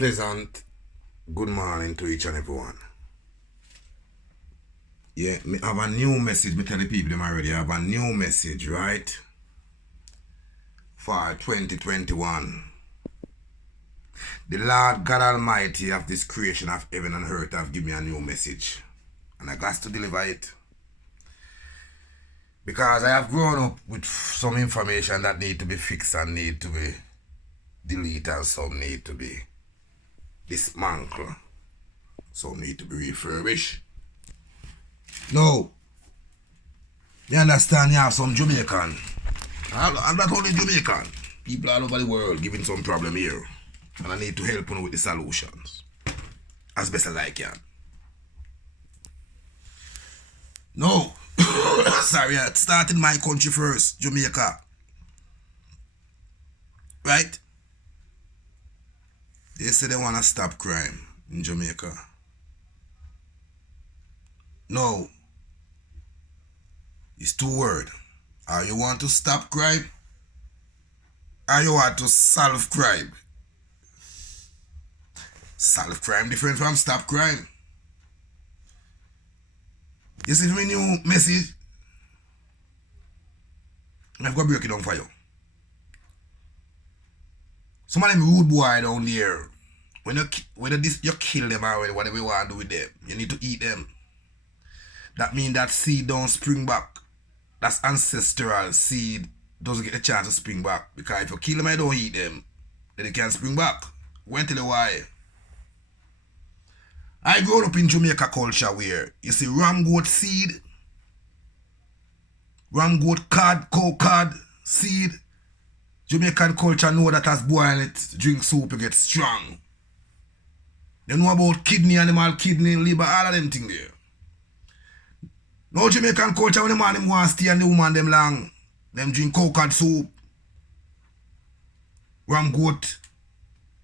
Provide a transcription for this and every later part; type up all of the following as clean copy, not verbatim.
Pleasant good morning to each and everyone. Yeah, me have a new message. Me tell the people them already. I have a new message, right? For 2021. The Lord God Almighty of this creation of heaven and earth have given me a new message. And I got to deliver it. Because I have grown up with some information that need to be fixed and need to be deleted, and some need to be dismantled. Some need to be refurbished. No. You understand, you have some Jamaican. I'm not only Jamaican. People all over the world giving some problem here. And I need to help you with the solutions. As best as I can. No. Sorry, I started my country first, Jamaica. Right? They say they want to stop crime in Jamaica. No. It's two words. Or you want to stop crime, or you want to solve crime. Solve crime different from stop crime. You see my new message? I'm going to break it down for you. Some of them rude boy down there, when you kill them already, whatever you want to do with them, you need to eat them. That means that seed don't spring back. That's ancestral seed doesn't get a chance to spring back. Because if you kill them and don't eat them, then they can't spring back. Won't tell you why. I grew up in Jamaica culture where you see ram goat seed, ram goat cod, cow cod seed. Jamaican culture know that as boil it, drink soup, you get strong. They know about kidney, animal kidney, liver, all of them things there. No Jamaican culture, when the man them want to stay and the woman them long, them drink cow cod soup, ram goat,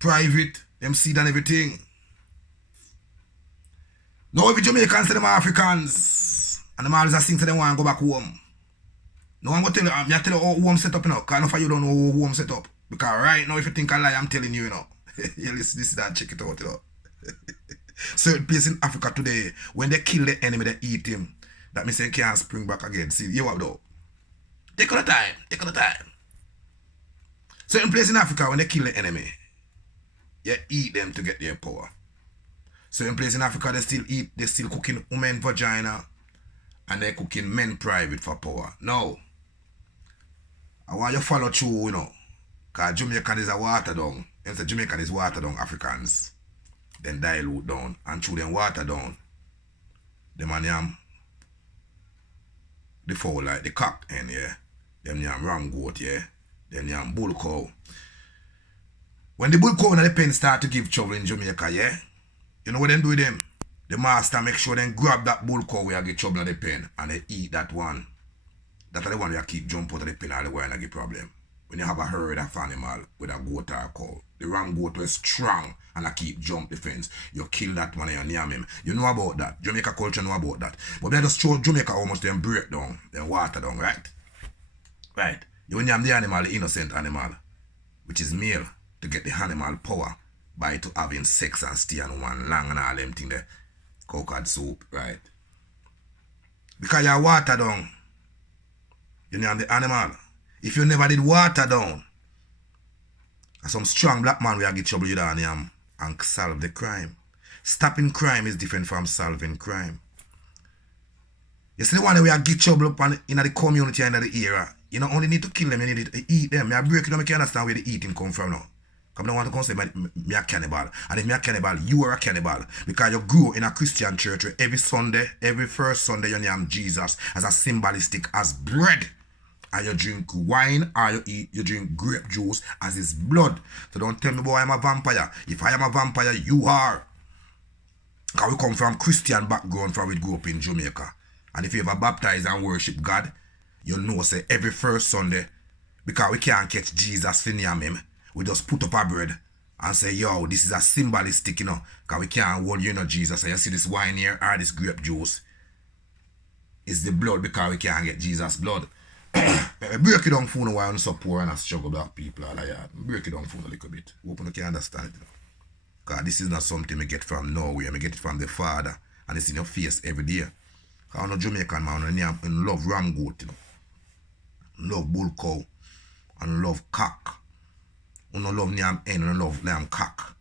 private, them seed and everything. Now if the Jamaicans say them are Africans, and them always sing to them want to go back home. No, I'm going to tell you, I tell you how home set up, you know, because enough of you don't know how home set up. Because right now, if you think I lie, I'm telling you, you know. You listen, this is that, check it out, you know. Certain place in Africa today, when they kill the enemy, they eat him. That means they can't spring back again. See, you what though? Take on the time, take on the time. Certain place in Africa, when they kill the enemy, you eat them to get their power. Certain place in Africa, they still cooking women vagina, and they cooking men private for power. No. I want you to follow through, you know. Because Jamaican is a water down. If the Jamaican is water down Africans, then dilute down. And through them water down, them and yam, the fowl like the cock hen, yeah. Them yam ram goat, yeah. Them yam bull cow. When the bull cow and the pen start to give trouble in Jamaica, yeah. You know what them do with them? The master make sure them grab that bull cow where get trouble in the pen and they eat that one. That's the one where keep jump out of the pen all the while and get problem. When you have a herd of animal with a goat or a cow, the ram goat was strong and I keep jump the fence. You kill that one and you name him. You know about that. Jamaica culture know about that. But they just show Jamaica almost them break down, them water down, right? Right. You name the animal, the innocent animal, which is male, to get the animal power by to having sex and stay on one long and all them thing there. Cow cod soup, right? Because you water down. You know the animal. If you never did water down, some strong black man will get trouble you down here and solve the crime. Stopping crime is different from solving crime. You see the one where you get trouble up in the community and in the area, you don't only need to kill them, you need to eat them. I break it down, I can understand where the eating come from now. I don't want to come say me a cannibal. And if me a cannibal, you are a cannibal. Because you grew in a Christian church where every Sunday, every first Sunday you name Jesus as a symbolistic as bread. And you drink wine or you drink grape juice as his blood. So don't tell me boy I'm a vampire. If I am a vampire, you are. Because we come from Christian background from we grew up in Jamaica. And if you ever baptize and worship God, you'll know say every first Sunday, because we can't catch Jesus for name him, we just put up a bread and say, yo, this is a symbolistic, you know, because we can't hold you know Jesus. And you see this wine here or this grape juice is the blood because we can't get Jesus' blood. Break it down for why I'm so poor and I struggle black people all that. Break it down for a little bit. Hope you can understand it. Because this is not something we get from nowhere. I get it from the Father. And it's in your face every day. Because I'm a Jamaican man, I love ram goat, you know. Love bull cow. And love cock. I don't love name hen, I love name cock.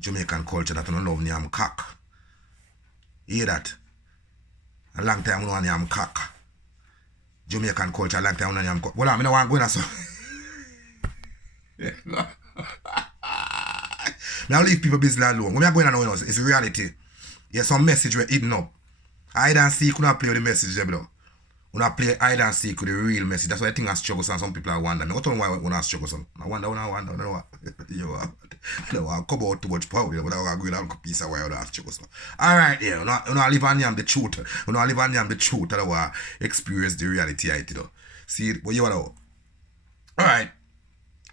Jamaican culture that I don't love name cock. You hear that? A long time I don't name cock. Jamaican culture, a long time I don't name cock. Well, I don't want to go in so. Now leave people business alone. When I'm going on, it's reality. There's some message we're hidden up. Hide and seek, you not play with the message there, bro. You not play hide and seek with the real message. That's why I think I struggle, and some people are wondering. I don't know why when I struggle, son. I wonder. I don't know what. I come out too much power, but I want to go down a piece of why I struggle, son. Alright, yeah. You know, live on the truth. You know, live on the truth. I want to experience the reality, you know. See, what you want to know? Alright.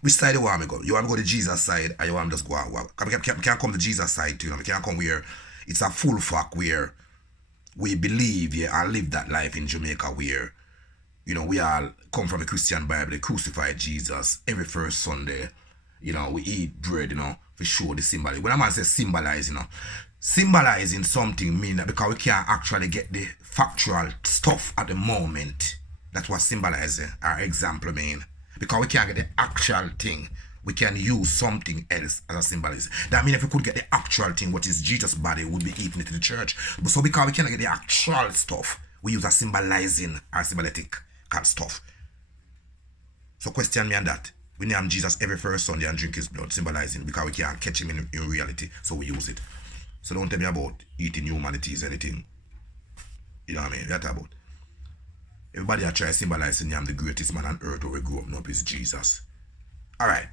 Which side you want me go? You want me go to Jesus side, or you want me just go out? I can't come to Jesus side too. I can't come where it's a full fuck where we believe, yeah, and live that life in Jamaica where, you know, we all come from a Christian Bible, they crucify Jesus every first Sunday. You know, we eat bread, you know, for sure the symbol. When a man says symbolize, you know, symbolizing something mean that because we can't actually get the factual stuff at the moment. That's what symbolizing our example mean. Because we can't get the actual thing, we can use something else as a symbolism. That means if we could get the actual thing, what is Jesus' body, we would be eating it to the church. But so because we cannot get the actual stuff, we use a symbolizing or symbolic kind of stuff. So question me on that. We name Jesus every first Sunday and drink his blood, symbolizing, because we can't catch him in reality, so we use it. So don't tell me about eating humanities, anything. You know what I mean? That's about. Everybody I try symbolizing I'm the greatest man on earth where we grew up is Jesus. Alright.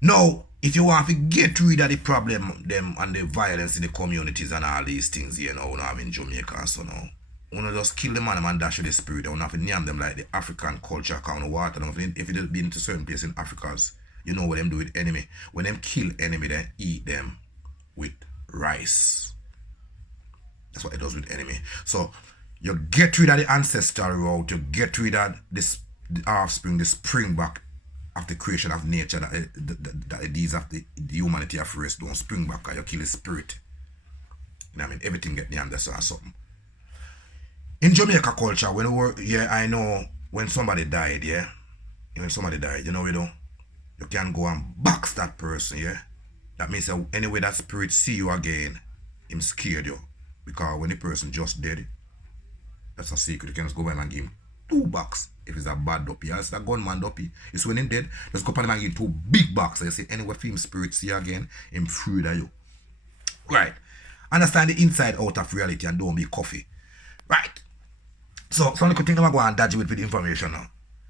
Now, if you want to get rid of the problem them and the violence in the communities and all these things, you know, we have in Jamaica and so now. We don't just kill the man and dash with the spirit. We don't have to name them like the African culture kind of water. If you been to certain places in Africa, you know what them do with enemy. When them kill enemy, they eat them with rice. That's what it does with enemy. So you get rid of the ancestral route, you get rid of this the offspring, the springback of the creation of nature that the deeds of the humanity of race don't spring back, or you kill the spirit. You know what I mean? Everything get the so or something. In Jamaica culture, when we were, yeah, I know when somebody died, yeah. When somebody died, you know you can go and box that person, yeah. That means that anyway that spirit see you again, him scared you. Because when the person just dead, that's a secret. You can just go by and give him 2 bucks if it's a bad dopey. It's a gunman dopey. It's when him dead, just go up and give him 2 big bucks. So you say anyway for him spirit see you again, him freed of you. Right. Understand the inside out of reality and don't be coffee. Right. So some little thing I'm going to dodge with the information now.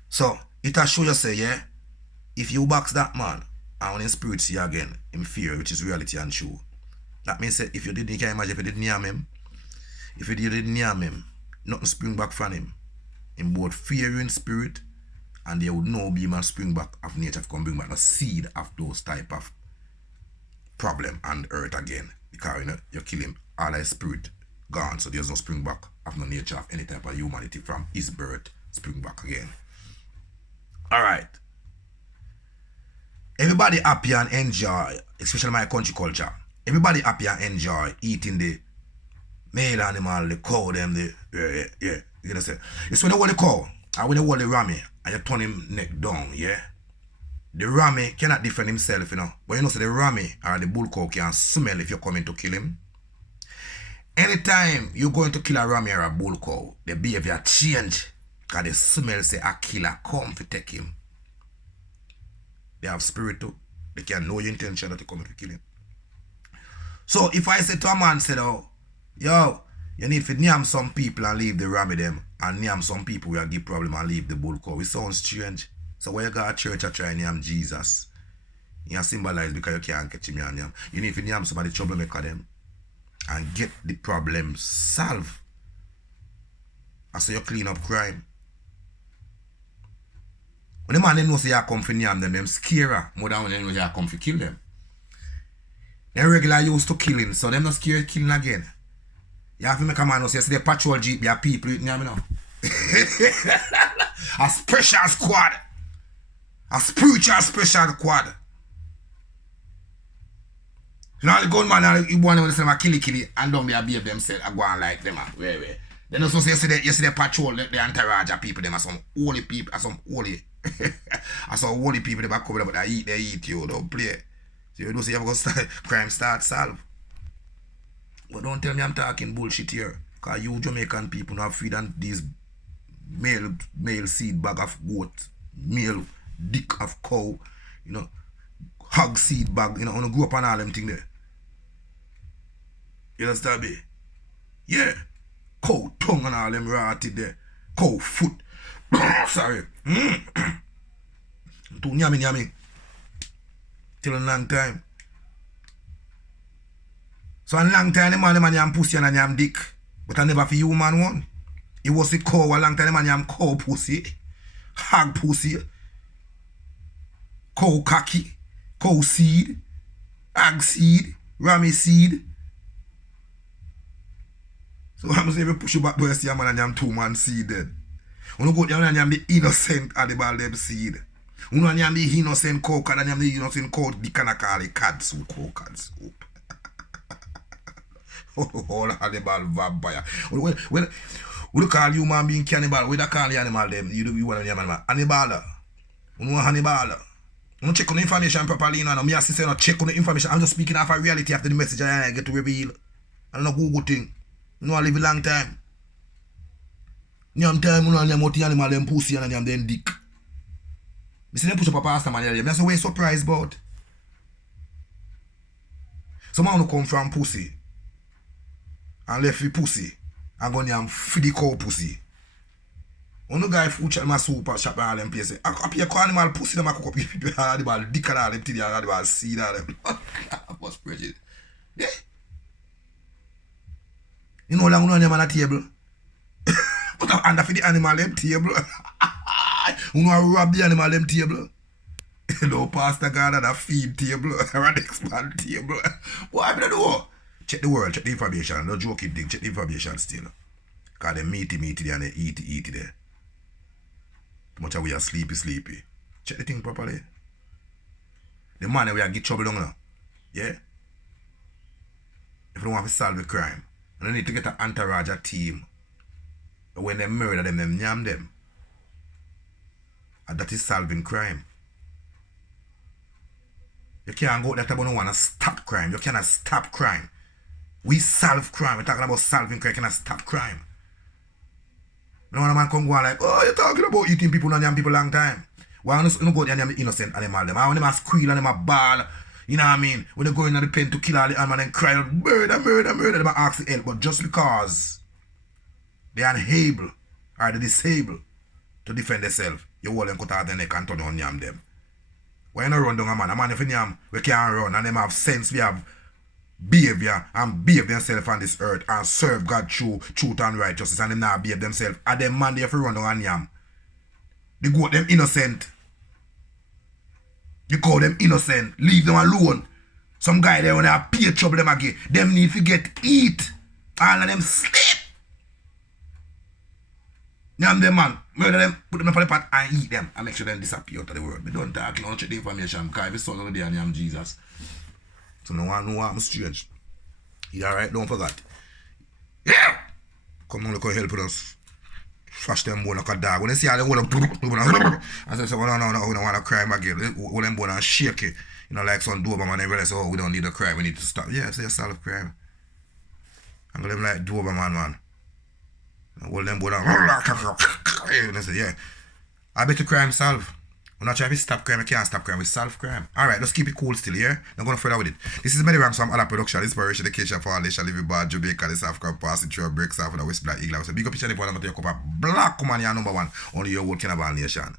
So it will show you say, yeah, if you box that man and when his spirit see you again, him fear, which is reality and true. That means that if you didn't, you can imagine if you didn't name him. If you didn't name him, nothing spring back from him. In both fear you in spirit, and there would no be man spring back of nature to come bring back the seed of those type of problem on earth again. Because you know, you kill him, all his spirit gone, so there's no spring back of no nature of any type of humanity from his birth spring back again. Alright. Everybody happy and enjoy, especially my country culture. Everybody happy and enjoy eating the male animal, the cow, them, yeah. You gonna say, it's when you hold the cow, and when you hold the rammy, and you turn him neck down, yeah. The rammy cannot defend himself, you know. But you know, so the rammy or the bull cow can smell if you're coming to kill him. Anytime you're going to kill a rammy or a bull cow, the behavior change, because the smell say a killer come to take him. They have spirit too. They can know your intention that you're coming to kill him. So if I say to a man, say, oh, yo, you need to name some people and leave the rammy them, and name some people who will give problem and leave the bull cow. It sounds strange. So when you go to church and try and name Jesus, you symbolize because you can't catch him and name. You need to name somebody troublemaker them and get the problem solved. And so you clean up crime. When the man knows you come for name them scare more than when they know you come for kill them. They regular used to killing, so them not scared killing again. You have to make a man know, say, the patrol jeep, there are people with me now. A special squad. A spiritual special squad. You know, the gunman, you want to say, kill, and don't be a behave themselves, I go on like them, where. Then also you see the patrol, the entourage of people, them are some holy people, are some holy. I saw holy people, they are covered, but they eat you, don't play. So you don't say you have to start, crime start solve. But don't tell me I'm talking bullshit here. Because you Jamaican people now feed on these male seed bag of goat, male dick of cow, you know, hog seed bag, you know, when you grow up on all them things there. You understand me? Yeah. Cow tongue and all them rotted there. Cow foot. Sorry. Too yummy. Till a long time. So a long time the man yam pussy and yam dick. But I never for human one. It was the cow a long time the man yam cow pussy. Hog pussy. Cow cocky. Cow seed. Hog seed. Rammy seed. So I'm saying if you push you back to the man and yam 2 man seed then. When you go down and yam the innocent animal them seed. When you yam the innocent cow and yam the innocent cow, the can call it cat soup, cow cat soup. All animal vampire. When you call human being cannibal, when you call the animal them, you want to name animal. Hannibal. You know Hannibal. You check on the information properly, you know. Me assist you check on the information. I'm just speaking of a reality after the message I get to reveal. I don't know Google thing. You know I live a long time. Nyam time, you know, nyam out the animal, them pussy and nyam them dick. You see them push up a pastor man, that's what we're surprised about. Some man who come from pussy and left with pussy and go nyam feed the cow pussy. When the guy food shop, my super shop and all them places, I copy a animal pussy, them I cook up people and animal dick and all them things and animal seed and them. What's prejudice? Yeah. You know long you on a table. Put up under for the animal them table. You know rob the animal them table. You know pastor God at a feed table or an expand table. What I do? Check the world, check the information. No joking thing, check the information still. Cause they meaty there and they eat there. Too much of we are sleepy. Check the thing properly. The man we are get trouble down now. Yeah? If you don't want to solve the crime, you need to get an entourage team. When they murder them yam them. And that is solving crime. You can't go that about no want to stop crime. You cannot stop crime. We solve crime. We're talking about solving crime. You cannot stop crime. No one man come go on like, oh, you're talking about eating people and yam people long time. Why don't go there and yam the innocent animal them? I want them to squeal and them a ball. You know what I mean? When they go in the pen to kill all the animal and cry out, murder, they might ask the help. But just because they are unable or they disabled to defend themselves, you hold them cut out their neck and turn on yam them. Why you not run down a man if you yam, we can't run and them have sense, we have behavior and behave themselves on this earth and serve God through truth and righteousness and them not behave themselves. And them man they have to run down and yam. They go them innocent. You call them innocent. Leave them alone. Some guy there when they have pay trouble them again. Them need to get eat. All of them sleep. Yam them man. Murder them. Put them up on the pot and eat them. And make sure them disappear out of the world. We don't talk. You don't check the information. Because if it's all of the day and yam Jesus. So no one know I'm strange. You alright? Don't forget. Yeah! Come on, look how help with us. Flash them bone like a dog. When they see how they hold them, I say, well, no, we don't want to crime again. Hold them bone and shake it. You know, like some Doberman, they realize, oh, we don't need a crime, we need to stop. Yeah, say solve crime. And them like Doberman, man. Hold them bone and they say, yeah. I bet the crime solve. We're not trying to stop crime, we can't stop crime, we solve crime. Alright, let's keep it cool still, yeah? Not going further with it. This is MeddyRanks from other production, inspiration, education for all they shall live in bad Jamaica, the South Africa, passing through breaks off of the West Black Eagle. So big up each and every one of you, black woman, you're number one, only your whole Cannibal Nation.